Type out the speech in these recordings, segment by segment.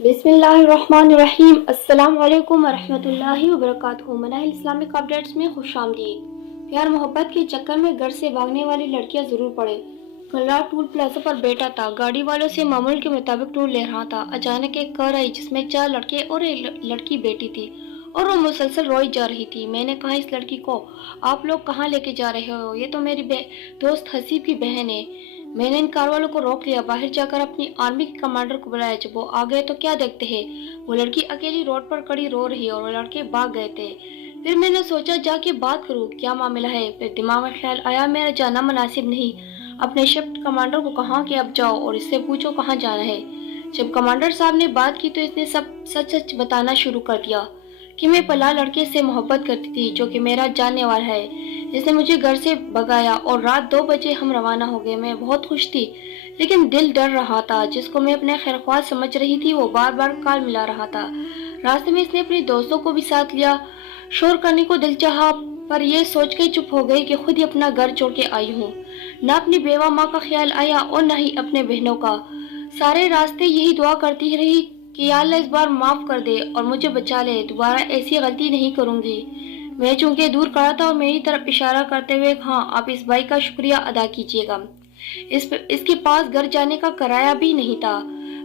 बिस्मिल्लाहिर्रहमानिर्रहीम। अस्सलाम वालेकुम वरहमतुल्लाहि वबरकातुहू। मनाहिल इस्लामिक अपडेट्स में खुश आमदीद। प्यार मोहब्बत के चक्कर में घर से भागने वाली लड़कियां जरूर पड़े। कल रात टूल प्लाजा पर बैठा था, गाड़ी वालों से मामूल के मुताबिक टूल ले रहा था। अचानक एक कार आई जिसमें 4 लड़के और एक लड़की बैठी थी और वो मुसलसल रोई जा रही थी। मैंने कहा इस लड़की को आप लोग कहाँ लेके जा रहे हो? ये तो मेरी दोस्त हसीब की बहन है। मैंने इन कार वालों को रोक लिया, बाहर जाकर अपनी आर्मी के कमांडर को बुलाया। जब वो आ गए तो क्या देखते हैं, वो लड़की अकेली रोड पर खड़ी रो रही और वो लड़के भाग गए थे। फिर मैंने सोचा जाके बात करूं, क्या मामला है। फिर दिमाग में ख्याल आया मेरा जाना मुनासिब नहीं। अपने शिफ्ट कमांडर को कहा कि अब जाओ और इससे पूछो कहाँ जाना है। जब कमांडर साहब ने बात की तो इसने सब सच सच बताना शुरू कर दिया कि मैं पला लड़के से मोहब्बत करती थी जो कि मेरा जानने वाला है। जिसने मुझे घर से भगाया और रात 2 बजे हम रवाना हो गए। मैं बहुत खुश थी लेकिन दिल डर रहा था। जिसको मैं अपने खैरख्वाह समझ रही थी वो बार बार काल मिला रहा था। रास्ते में इसने अपने दोस्तों को भी साथ लिया। शोर करने को दिल चाहा पर यह सोच के चुप हो गई कि खुद ही अपना घर छोड़ के आई हूँ। न अपनी बेवा माँ का ख्याल आया और न ही अपने बहनों का। सारे रास्ते यही दुआ करती रही कि या अल्लाह इस बार माफ कर दे और मुझे बचा ले, दोबारा ऐसी गलती नहीं करूंगी। मैं चूंकि दूर खड़ा था और मेरी तरफ इशारा करते हुए हाँ आप इस भाई का शुक्रिया अदा कीजिएगा। इसके पास घर जाने का किराया भी नहीं था।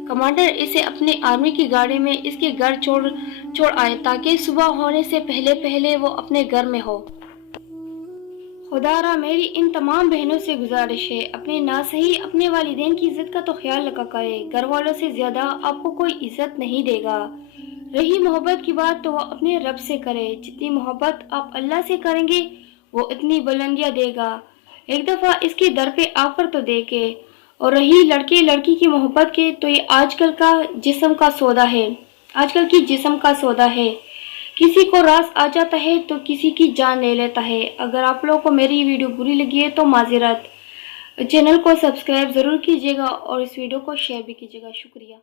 कमांडर इसे अपने आर्मी की गाड़ी में इसके घर छोड़ आए ताकि सुबह होने से पहले पहले वो अपने घर में हो। खुदारा मेरी इन तमाम बहनों से गुजारिश है, अपने ना सही अपने वालिदैन की इज्जत का तो ख्याल रखा करें। घर वालों से ज्यादा आपको कोई इज्जत नहीं देगा। रही मोहब्बत की बात तो वो अपने रब से करे। जितनी मोहब्बत आप अल्लाह से करेंगे वो इतनी बुलंदियां देगा। एक दफा इसके दर पे आकर तो देखे। और रही लड़के लड़की की मोहब्बत के तो ये आजकल का जिस्म का सौदा है। आजकल की जिस्म का सौदा है। किसी को रास आ जाता है तो किसी की जान ले लेता है। अगर आप लोगों को मेरी वीडियो बुरी लगी है तो माजरत। चैनल को सब्सक्राइब जरूर कीजिएगा और इस वीडियो को शेयर भी कीजिएगा। शुक्रिया।